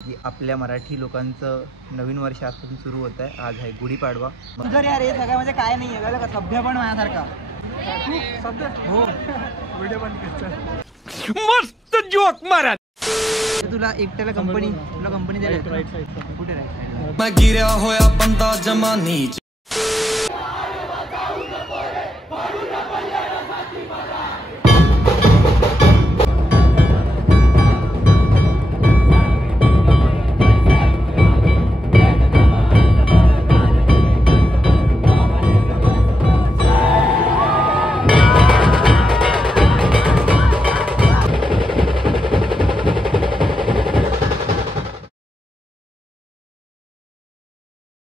की आपल्या मराठी लोकांचं नवीन वर्ष आजपासून सुरू होत आहे. आज आहे गुढीपाडवा. तुझं यार हे सगळं म्हणजे काय नाही आहे का सभ्य पण माझ्यासारखा सभ्य हो व्हिडिओ पण मस्त जोक मारा. तुला एकट्याला कंपनी द्यायला कुठे राहायचं मैं गिरा होया बंदा जमा नीच.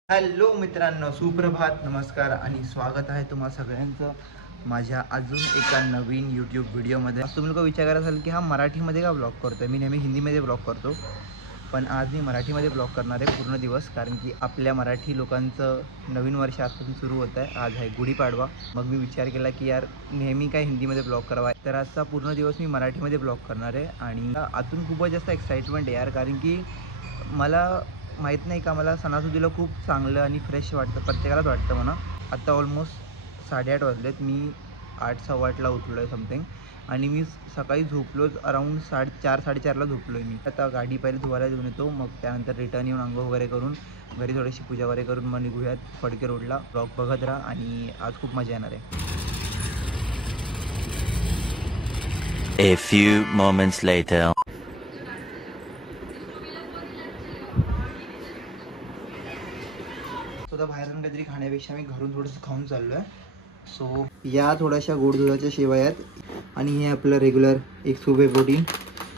हॅलो मित्रांनो, सुप्रभात, नमस्कार आणि स्वागत आहे तुम्हा सगळ्यांचं माझ्या अजून एका नवीन यूट्यूब व्हिडिओमध्ये. तुम्ही लोक विचार करत असाल की हा मराठीमध्ये का ब्लॉग करतोय. मी नेहमी हिंदीमध्ये ब्लॉग करतो, पण आज मी मराठीमध्ये ब्लॉग करणार आहे पूर्ण दिवस. कारण की आपल्या मराठी लोकांचं नवीन वर्ष आजपासून सुरू होत आहे. आज आहे गुढीपाडवा. मग मी विचार केला की यार नेहमी काय हिंदीमध्ये ब्लॉग करावा, तर आजचा पूर्ण दिवस मी मराठीमध्ये ब्लॉग करणार आहे. आणि आतून खूपच जास्त एक्साइटमेंट आहे यार, कारण की मला माहीत नाही का, मला सणासुदीला खूप चांगलं आणि फ्रेश वाटतं. प्रत्येकालाच वाटतं म्हणा. आत्ता ऑलमोस्ट 8:30 वाजलेत. मी 8:15ला उठलो आहे समथिंग. आणि मी सकाळी झोपलोच अराऊंड 4:30-4:30ला झोपलो आहे मी. आता गाडी पहिले धुवायला घेऊन येतो, मग त्यानंतर रिटर्न येऊन अंघोळ वगैरे करून घरी थोडीशी पूजा वगैरे करून मग निघूयात फडके रोडला. ब्लॉग बघत राहा आणि आज खूप मजा येणार आहे. A few moments later. बाहेर काहीतरी खाण्यापेक्षा मी घरून थोडंसं खाऊन चाललो आहे. सो या थोड्याशा गोडदुधाच्या शेवया आहेत आणि हे आपलं रेग्युलर एक सूप आहे प्रोटीन.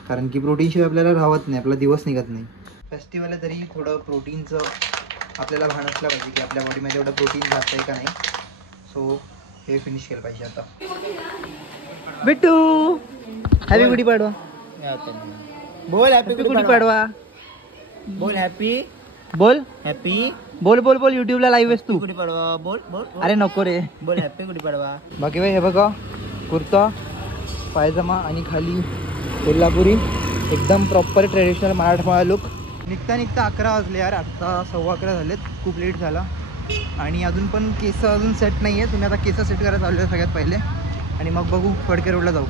कारण की प्रोटीनशिवाय आपल्याला राहत नाही, आपला दिवस निघत नाही. फेस्टिवल आहे तरी थोडं प्रोटीनचं आपल्याला भान असलं पाहिजे की आपल्या बॉडीमध्ये एवढं प्रोटीन जास्त आहे का नाही. सो हे फिनिश केलं पाहिजे आता. बिट्टू हॅपी गुढीपाडवा बोल. हॅपी गुढीपाडवा बोल. हॅपी बोल. हॅपी बोल बोल बोल. युट्यूबला लाईव्ह आहेस तू. गुढीपाडवा बोल बोल. अरे नको रे बोल. हॅपी गुढीपाडवा. बाकी भाई हे बघा, कुर्ता पायजमा आणि खाली कोल्हापुरी, एकदम प्रॉपर ट्रेडिशनल मराठवाडा लुक. निघता 11 वाजले यार. आत्ता 11:15 झालेत. खूप लेट झाला आणि अजून पण केस अजून सेट नाही आहे. तुम्ही आता केस सेट करायला चालू आहे सगळ्यात पहिले आणि मग बघू फडके रोडला जाऊ.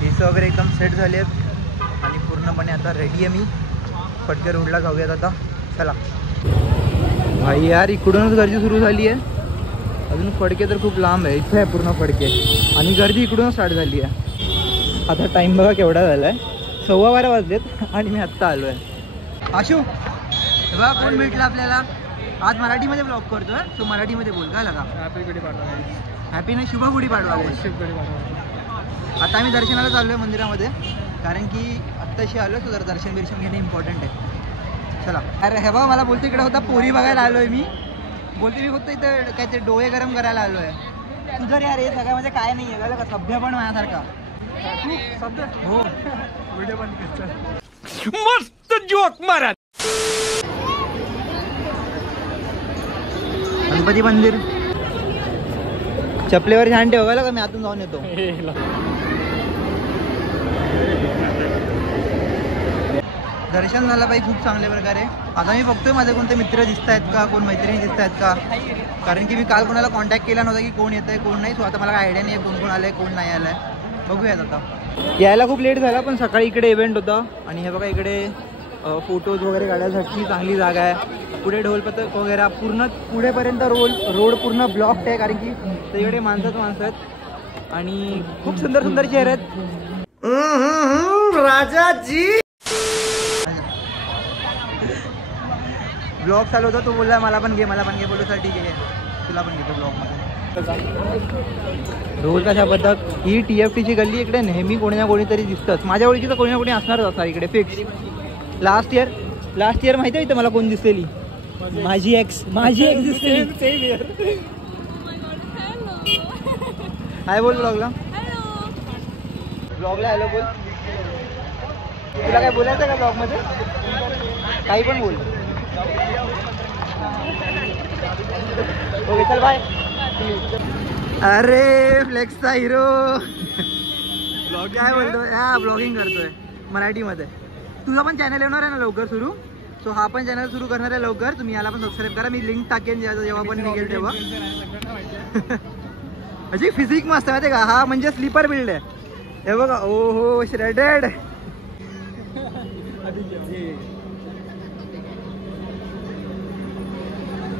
केस वगैरे एकदम सेट झाले आहेत आणि पूर्णपणे आता रेडी आहे मी. फडके रोडला जाऊयात आता. चला भाई यार, इकडूनच गर्दी सुरू झाली आहे. अजून फडके तर खूप लांब आहे. इथे आहे पूर्ण फडके आणि गर्दी इकडूनच स्टार्ट झाली आहे. आता टाईम बघा केवढा झाला आहे. 12:15 वाजलेत आणि मी आत्ता आलो आहे. आशू बघा कोण भेटलं आपल्याला. आज मराठीमध्ये ब्लॉग करतोय. तो मराठीमध्ये बोल. काय लागा. हॅपी गुढीपाडवा. हॅपी नाही, शुभ गुढीपाडवा. शुभ गुढीपाडवा. आता आम्ही दर्शनाला चाललो आहे मंदिरामध्ये, कारण की आत्ताशी आलो आहे. तर दर्शन घेणे इम्पॉर्टंट आहे. चला. अरे हे बघा, मला बोलतो इकडे होता पोरी बघायला आलो आहे मी. बोलते मी फक्त इथं काय ते डोळे गरम करायला आलो आहे. तुझं यार हे सगळं म्हणजे काय नाही आहे का सभ्य पण माझ्यासारखा सभ्य हो व्हिडिओ पण मस्त जोक मारा. गणपती मंदिर चपलेवर छान ठेवायला का, मी आतून जाऊन येतो. दर्शन झालं पाहिजे खूप चांगल्या प्रकारे. आता मी बघतोय माझे कोणते मित्र दिसत आहेत का, कोण मैत्रिणी दिसत आहेत का, कारण की मी काल कोणाला कॉन्टॅक्ट केला नव्हता की कोण येत आहे कोण नाही. सो आता मला काय आयडिया नाही कोण कोण आलंय कोण नाही आलंय. बघूयात आता. यायला खूप लेट झाला, पण सकाळी इकडे इव्हेंट होता आणि हे बघा इकडे फोटोज वगैरे काढण्यासाठी चांगली जागा आहे. पुढे ढोलपथक वगैरे पूर्ण पुढेपर्यंत रोड पूर्ण ब्लॉक आहे, कारण की तिकडे माणसं आहेत आणि खूप सुंदर सुंदर चेहरे आहेत. राजाजी ब्लॉग चालू होता. तो बोलला मला पण घे बोललो सर ठीक आहे तुला पण घेतो ब्लॉगमध्ये. ढोल ताशा पथक ही TFTची गल्ली. इकडे नेहमी कोणी ना कोणीतरी दिसतंच. माझ्या ओळखीचं कोणी ना कोणी असणारच असणार इकडे फिक्स. लास्ट इयर माहिती आहे इथं मला कोण दिसलेली. माझी एक्स दिसलेली. हाय बोल ब्लॉगला. हॅलो बोल. तुला काय बोलायचं का ब्लॉगमध्ये. काही पण बोल. ओके चल बाय. अरे फ्लेक्सचा हिरो काय बोलतोय? हा ब्लॉगिंग करतोय मराठीमध्ये. तुझा पण चॅनल येणार आहे ना लवकर सुरू. सो हा पण चॅनल सुरू करणार आहे लवकर. तुम्ही याला पण सबस्क्राईब करा. मी लिंक टाकेन जेव्हा पण निघेल तेव्हा. अशी फिजिक मस्त माहिती का. हा म्हणजे स्लीपर बिल्ड आहे. हे बघा. ओ हो श्रेडेड.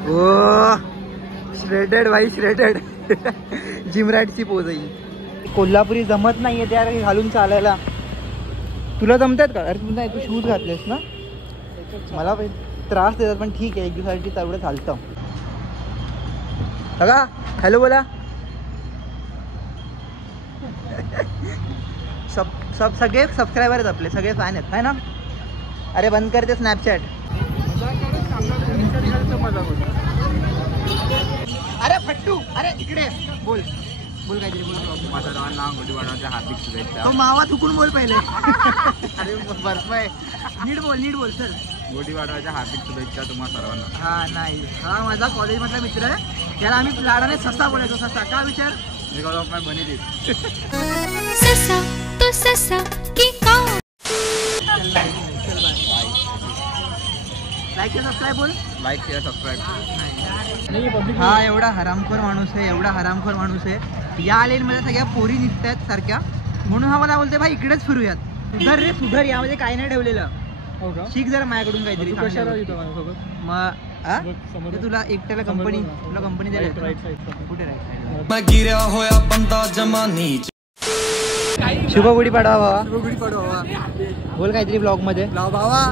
ओ श्रेडेड भाई श्रेडेड. जिमरॅटची पोज आहे. कोल्हापुरी जमत नाहीये त्या घालून चालायला. तुला जमतात का? अरे तू नाही, तू शूज घातलेस ना. मला त्रास देतात पण ठीक आहे, एक दिवसासाठी तेवढं चालतं. बघा हॅलो बोला. सगळे सबस्क्रायबर आहेत आपले, सगळे फॅन आहेत है ना. अरे बंद करते स्नॅपचॅट. अरे फट्टू अरे इकडे बोल बोल काहीतरी बोल. सर्वांना गुढीपाडव्याच्या हार्दिक शुभेच्छा. तो मावा चुकून बोल पहिले. अरे बर्फ आहे. नीट बोल सर. गुढीपाडव्याच्या हार्दिक शुभेच्छा तुम्हा सर्वांना. हा नाही, हा माझा कॉलेजमधला मित्र आहे. त्याला आम्ही लाडाने ससा बोलायचो. ससा का विचार. बनी दी ससा तो ससा की का. लाईक सबस्क्राईब बोल. Like share subscribe. हा एवढा हरामखोर माणूस आहे, एवढा हरामखोर माणूस आहे. या लेनमध्ये सगळ्या पोरी निघतात सारख्या, म्हणून हा मला बोलते भाई इकडेच फिरूयात. सुधर रे सुधर, यामध्ये काय नाही ठेवलेलं. शिक जरा माझ्याकडून काहीतरी. मग तुला एकट्याला कंपनी द्यायला कुठे राहील. मैं गिरा होया बंदा जमा नीच. शुभ गुढीपाडवा भावा. शुभ गुढीपाडवा बोल काहीतरी ब्लॉग मध्ये. भावा.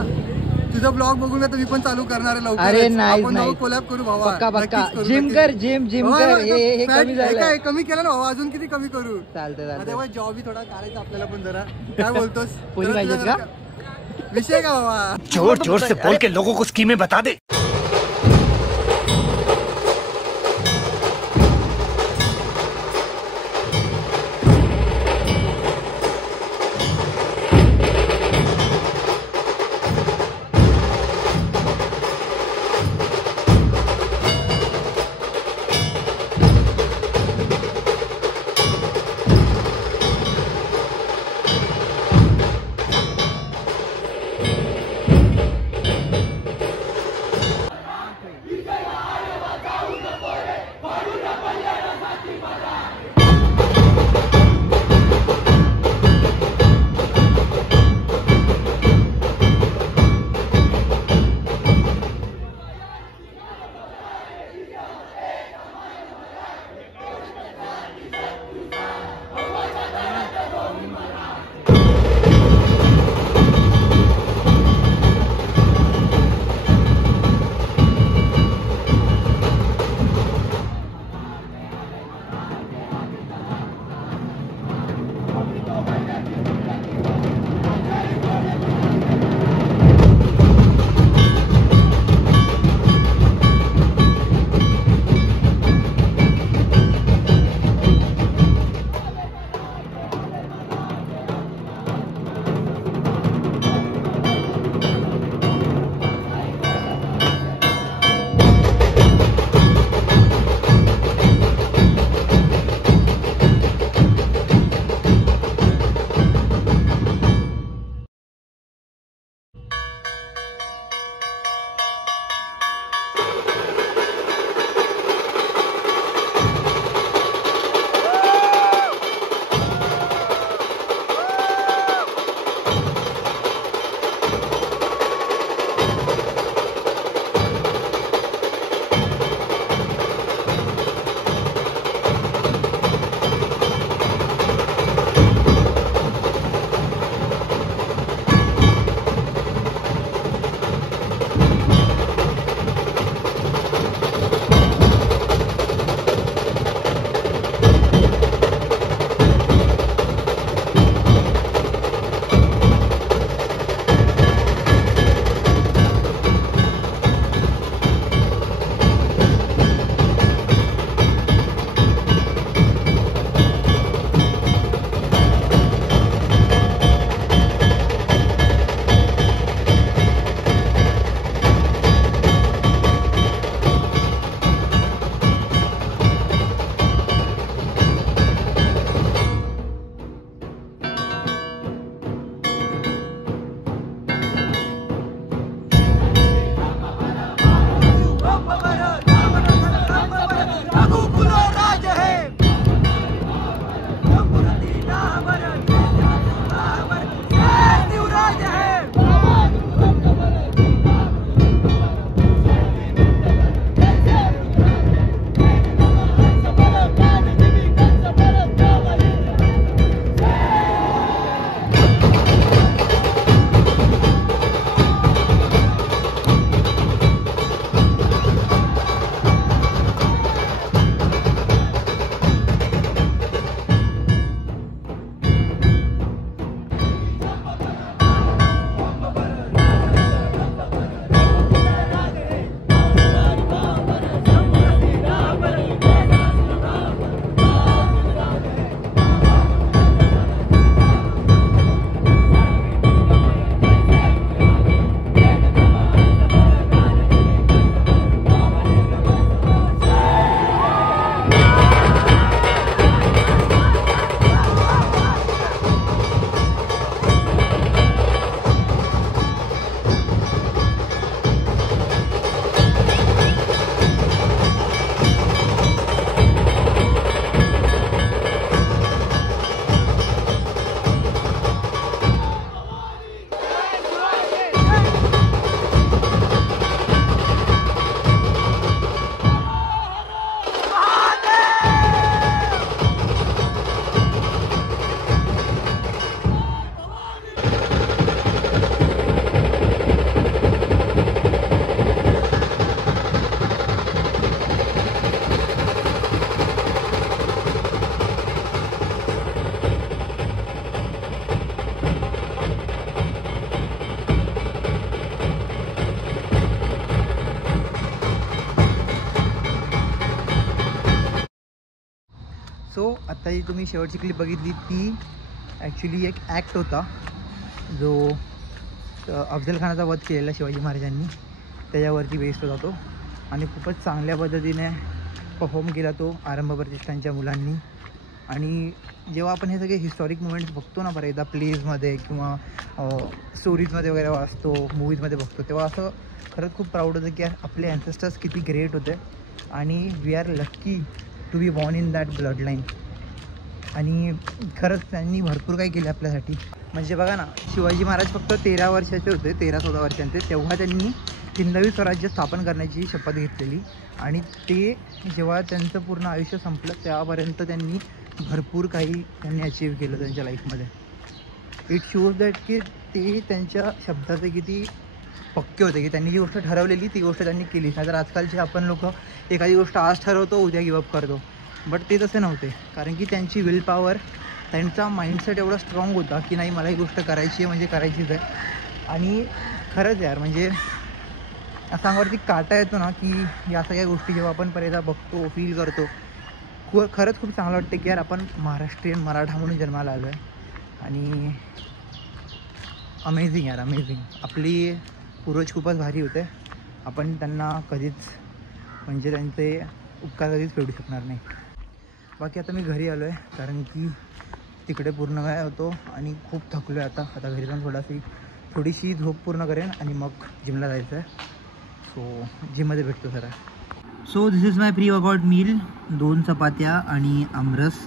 तुझा ब्लॉग बघून आता मी पण चालू करणार आहे लवकर. अरे नाही कोलॅब करू भावा. पक्का पक्का. जिम कर जिम कर. हे कमी झालं. कमी केलं ना भावा, अजून किती कमी करू. चालतंय. जॉब थोडा करायचा आपल्याला पण जरा. काय बोलतोस? पोरी पाहिजेत का? विषय का बाबा. जोर जोर से बोल के लोगों को स्कीमें बता दे. सो आत्ता जी तुम्ही शेवटची क्लिप बघितली ती ॲक्च्युली एक ॲक्ट होता जो अफजल खानाचा वध केलेला शिवाजी महाराजांनी, त्याच्यावरती बेस्ड होता तो. आणि खूपच चांगल्या पद्धतीने परफॉर्म केला तो आरंभ प्रतिष्ठानच्या मुलांनी. आणि जेव्हा आपण हे सगळे हिस्टॉरिक मुवमेंट्स बघतो ना बरं एकदा प्लेजमध्ये किंवा स्टोरीजमध्ये वगैरे वाचतो, मूवीजमध्ये बघतो, तेव्हा असं खरंच खूप प्राऊड होतं की आपले ॲन्सेस्टर्स किती ग्रेट होते आणि we are lucky to be born in that blood line. आणि खरंच त्यांनी भरपूर काही केले आपल्यासाठी. म्हणजे बघा ना, शिवाजी महाराज फक्त 13 वर्षाचे होते, 13-14 वर्षांचे, तेव्हा त्यांनी हिंदवी स्वराज्य स्थापन करण्याची शपथ घेतलेली. आणि ते जेव्हा त्यांचं पूर्ण आयुष्य संपलं त्यापर्यंत त्यांनी भरपूर काही अचीव केलं त्यांच्या लाईफमध्ये. इट शोज दॅट की ते त्यांच्या शब्दाचे किती पक्के होते की त्यांनी जी गोष्ट ठरवलेली ती गोष्ट त्यांनी केली. नाहीतर आजकालचे आपण लोक एखादी गोष्ट आज ठरवतो उद्या गिवअप करतो, बट ते तसे नव्हते. कारण की त्यांची विल पॉवर, त्यांचा माइंडसेट एवढा स्ट्रॉंग होता की नाही मला ही गोष्ट करायची आहे म्हणजे करायचीच आहे. आणि खरंच यार म्हणजे असा अंगावरती काटा येतो ना की या सगळ्या गोष्टी जेव्हा आपण पहिल्यांदा बघतो, फील करतो, खरंच खूप चांगलं वाटतं की यार आपण महाराष्ट्रीयन मराठा म्हणून जन्माला आलो आहे. आणि अमेझिंग यार, अमेझिंग. आपली पूर्वज खूपच भारी होते. आपण त्यांना कधीच म्हणजे त्यांचे उपकार कधीच फेडू शकणार नाही. बाकी आता मी घरी आलो आहे कारण की तिकडे पूर्ण वेळ होतो आणि खूप थकलो आहे. आता घरी जाऊन थोडीशी झोप पूर्ण करेन आणि मग जिमला जायचं आहे. सो जिममध्ये भेटतो जरा. So this is my pre workout meal. 2 चपात्या आणि आमरस.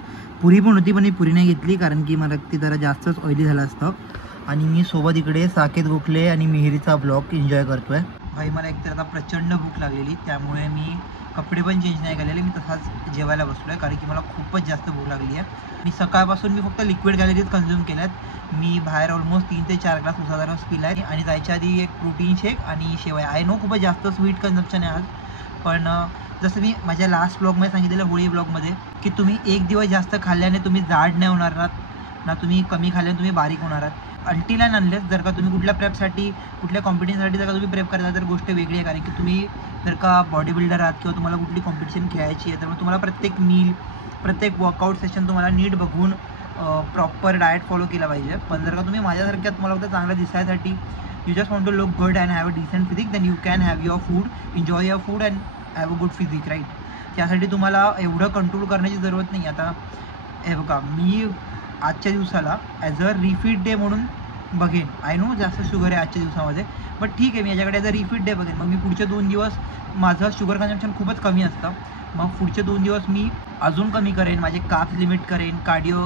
पुरी पण होती पण मी पुरी नाही घेतली कारण की मला ती जरा जास्तच ऑइली झालं असतं. आणि मी सोबत इकडे साकेत गोखले आणि मिहिरीचा ब्लॉग एन्जॉय करतो आहे. भाई मला एकतर आता प्रचंड भूक लागलेली, त्यामुळे मी कपडे पण चेंज नाही केलेले, मी तसाच जेवायला बसलो आहे कारण की मला खूपच जास्त भूक लागली आहे. आणि सकाळपासून मी फक्त लिक्विड कॅलरीज कन्झ्युम केल्या आहेत. मी बाहेर ऑलमोस्ट 3 ते 4 ग्लास उसाचा रस पिला आहे आणि जायच्या आधी एक प्रोटीन शेक आणि शेवया. आय नो खूपच जास्त स्वीट कन्झम्पशन आहे आज, पण जसं मी माझ्या लास्ट ब्लॉगमध्ये सांगितलेलं, होळी ब्लॉगमध्ये, की तुम्ही एक दिवस जास्त खाल्ल्याने तुम्ही जाड नाही होणार ना तुम्ही कमी खाल्ल्याने तुम्ही बारीक होणार आहात. अंटिल अँड अनलेस जर का तुम्ही कुठल्या प्रेपसाठी, कुठल्या कॉम्पिटिशनसाठी जर का तुम्ही प्रेप करता तर गोष्ट वेगळी आहे. कारण की तुम्ही जर का बॉडी बिल्डर आहात किंवा तुम्हाला कुठली कॉम्पिटिशन खेळायची आहे तर मग तुम्हाला प्रत्येक मील, प्रत्येक वर्कआउट सेशन तुम्हाला नीट बघून प्रॉपर डाएट फॉलो केला पाहिजे. पण जर का तुम्ही माझ्यासारख्या तुम्हाला फक्त चांगलं दिसायसाठी you just want to look good and have a decent physique, then you can have your food, enjoy your food and have a good physique, right. त्यासाठी तुम्हाला एवढं कंट्रोल करण्याची जरूरत नाही. आता हे बघा, मी आजच्या दिवसाला ॲज अ रिफीट डे म्हणून बघेन. आय नो जास्त शुगर आहे आजच्या दिवसामध्ये, बट ठीक आहे, मी याच्याकडे ॲज अ रिफीट डे बघेन. मग मी पुढचे 2 दिवस माझं शुगर कन्झम्पशन खूपच कमी असतं, मग पुढचे 2 दिवस मी अजून कमी करेन, माझे कार्ब्स लिमिट करेन, कार्डिओ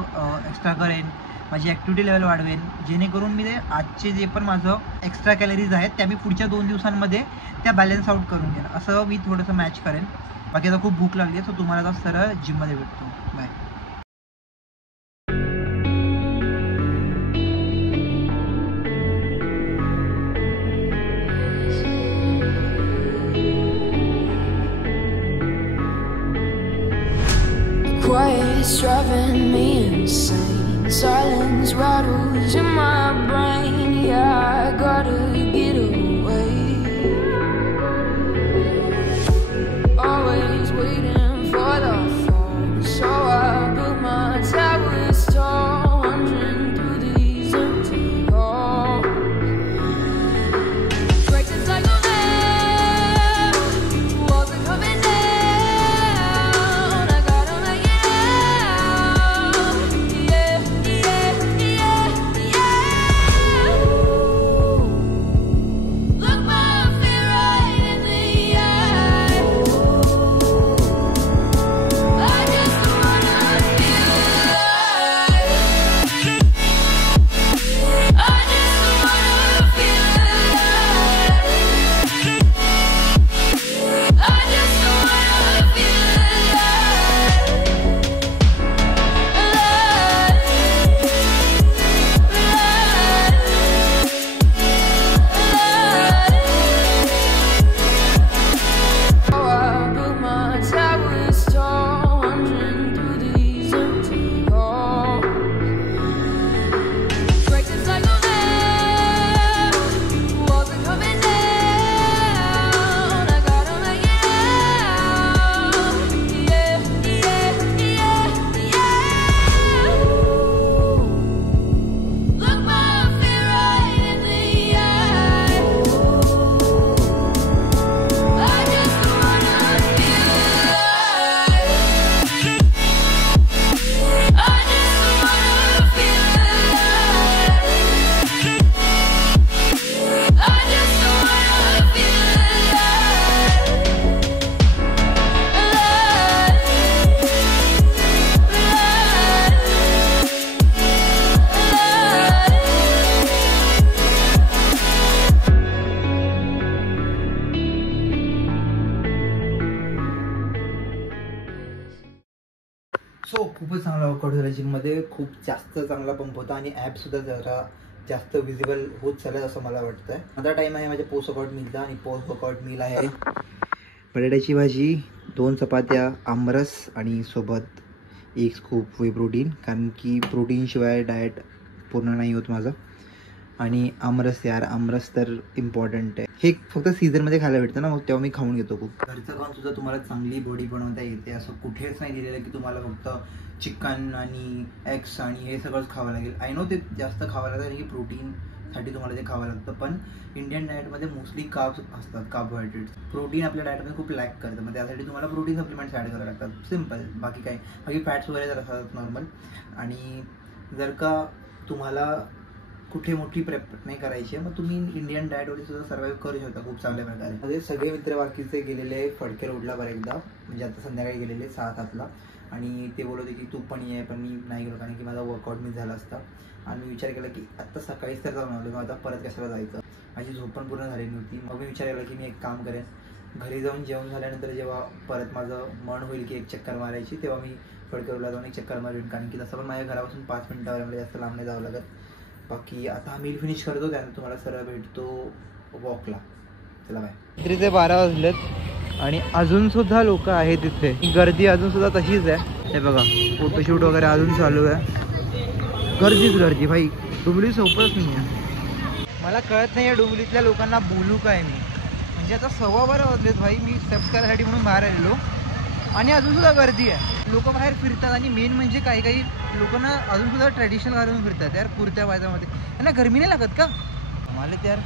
एक्स्ट्रा करेन, माझी ॲक्टिव्हिटी लेवल वाढवेन, जेणेकरून मी ते आजचे जे पण माझं एक्स्ट्रा कॅलरीज आहेत त्या मी पुढच्या 2 दिवसांमध्ये त्या बॅलन्स आउट करून घेईन. असं मी थोडंसं मॅच करेन. बाकी आता खूप भूक लागली आहे, सो तुम्हाला आता सरळ जिममध्ये भेटतो. Bye. Quiet's driving me insane. Silence rattles in my brain. Yeah, I gotta get away. Always waiting for the phone, so I built my towers tall, wandering through these empty halls. Breaks the cycle now, walls are coming down. I gotta make it out. Yeah, yeah, yeah, yeah. Look back. खूपच चांगला workout झाला जिममध्ये. खूप जास्त चांगला pump होता आणि ॲपसुद्धा जरा जास्त विजिबल होत चालेल असं मला वाटतंय. आता टाईम आहे माझ्या पोस्ट वर्कआउट मीलचा आणि पोस्ट वर्कआउट मील आहे बटाट्याची भाजी, 2 चपात्या, आमरस आणि सोबत एक स्कूप वे प्रोटीन, कारण की प्रोटीनशिवाय डाएट पूर्ण नाही होत माझं. आणि आमरस यार, आमरस तर इम्पॉर्टंट आहे. हे फक्त सीझनमध्ये खायला भेटतं ना, मग तेव्हा मी खाऊन घेतो खूप. घरचं खाऊन सुद्धा तुम्हाला चांगली बॉडी बनवता येते. असं कुठेच नाही दिलेलं की तुम्हाला फक्त चिकन आणि एग्स आणि हे सगळंच खावं लागेल. आय नो ते जास्त खावं लागतं आणि प्रोटीनसाठी तुम्हाला ते खावं लागतं, पण इंडियन डाएटमध्ये मोस्टली कार्ब्स असतात, कार्बोहायड्रेट्स. प्रोटीन आपल्या डाएटमध्ये खूप लॅक करतं, मग त्यासाठी तुम्हाला प्रोटीन सप्लिमेंट्स ॲड करावे लागतात. सिम्पल, बाकी काय. बाकी फॅट्स वगैरे जर असतात नॉर्मल. आणि जर का तुम्हाला कुठे मोठी प्रेप नाही करायची आहे, मग तुम्ही इंडियन डाएटवरती सुद्धा सर्वाइव्ह करू शकता खूप चांगल्या प्रकारे. म्हणजे सगळे मित्र बाकीचे गेलेले फडके रोडला बरं एकदा, म्हणजे आता संध्याकाळी गेलेले 6-7ला. आणि ते बोलत होते की तू पण ये, पण मी नाही गेलो कारण की माझा वर्कआउट मिस झाला असता. आणि मी विचार केला की आत्ता सकाळीच तर जाऊन आलो, मग आता परत कशाला जायचं. माझी झोप पण पूर्ण झाली नव्हती. मग मी विचार केला की मी एक काम करेन, घरी जाऊन जेवण झाल्यानंतर जेव्हा परत माझं मन होईल की एक चक्कर मारायची, तेव्हा मी फडके रोडला जाऊन एक चक्कर मारेन, कारण की तसं पण माझ्या घरापासून 5 मिनिटावर मला जास्त लांब नाही जावं लागत. बाकी आता मील फिनिश करतो, त्यानंतर तुम्हाला सरळ भेटतो वॉकला. चला बाय. रात्रीचे 12 वाजलेत आणि अजून सुद्धा लोक आहेत तिथे. गर्दी अजून सुद्धा तशीच आहे. हे बघा, फोटोशूट वगैरे अजून चालू आहे. गर्दीच गर्दी भाई. डुंबली सोपंच नाही आहे. मला कळत नाही या डुंबलीतल्या लोकांना बोलू काय मी. म्हणजे आता 12:15 वाजलेत भाई. मी स्टेप्स करायसाठी म्हणून बाहेर आलेलो आणि अजून सुद्धा गर्दी आहे. लोक बाहेर फिरतात आणि मेन म्हणजे काही लोकांना अजून सुद्धा ट्रॅडिशनल घालून फिरतात यार, कुर्त्या पायजामध्ये. त्यांना गरमी नाही लागत का? मला त्यार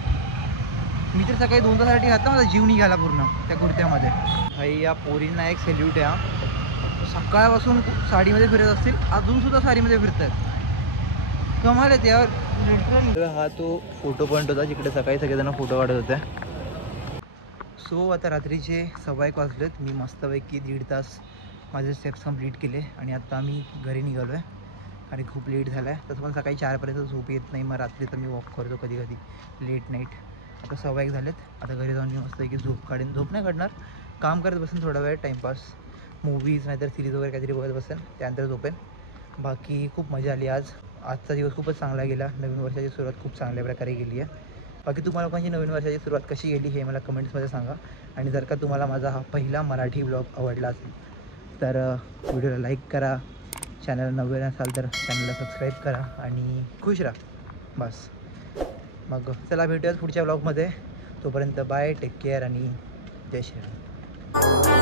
मी तर सकाळी 2 तासासाठी घातला, माझा जीव निघाला पूर्ण त्या कुर्त्यामध्ये. भाई या पोरींना एक सॅल्यूट आहे. सकाळपासून साडीमध्ये फिरत असतील, अजून सुद्धा साडीमध्ये फिरतात. कमाल आहे यार. हा तो फोटो पॉईंट होता जिकडे सकाळी सगळेजण फोटो काढत होते. सो आता रात्रीचे 1:15 वाजलेत. मी मस्तपैकी 1.5 तास माझे स्टेप्स कंप्लीट केले आणि आता आम्ही घरी निघालो आहे आणि खूप लेट झाला आहे. तसं पण सकाळी 4पर्यंत झोप येत नाही, मग रात्री तर मी वॉक करतो कधी कधी लेट नाईट. आता 1:15 झालेत. आता घरी जाऊन मी मस्तपैकी झोप काढेन. झोप नाही काढणार, काम करत बसेन थोडा वेळ, टाईमपास, मूवीज नाहीतर सिरीज वगैरे काहीतरी बघत बसेन, त्यानंतर झोपेन. बाकी खूप मजा आली आज. आजचा दिवस खूपच चांगला गेला. नवीन वर्षाची सुरुवात खूप चांगल्या प्रकारे गेली आहे. बाकी तुम्हाला लोकांची नवीन वर्षाची सुरुवात कशी गेली हे मला कमेंट्समध्ये सांगा. आणि जर का तुम्हाला माझा हा पहिला मराठी ब्लॉग आवडला असेल तर व्हिडिओला लाईक करा. चॅनल नवीन असाल तर चॅनलला सबस्क्राईब करा आणि खुश राहा. बस मग चला भेटूयात पुढच्या ब्लॉगमध्ये. तोपर्यंत बाय, टेक केअर आणि जय श्रीराम.